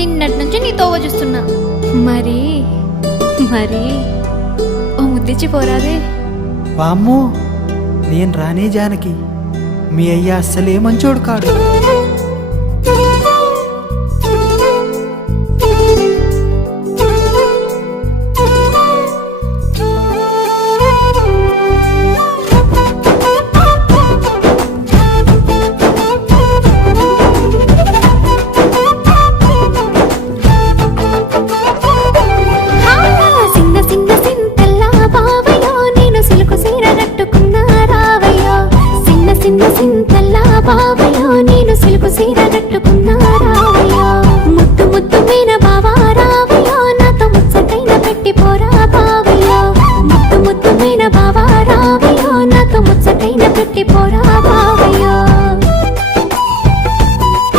నిన్నటి నుంచి నీ తోవ చూస్తున్నా. మరి మరి ఓ ముద్దిచ్చి పోరాదే. వామ్మో, నేను రానే జానకి, మీ అయ్య అస్సలే మంచోడు కాడు.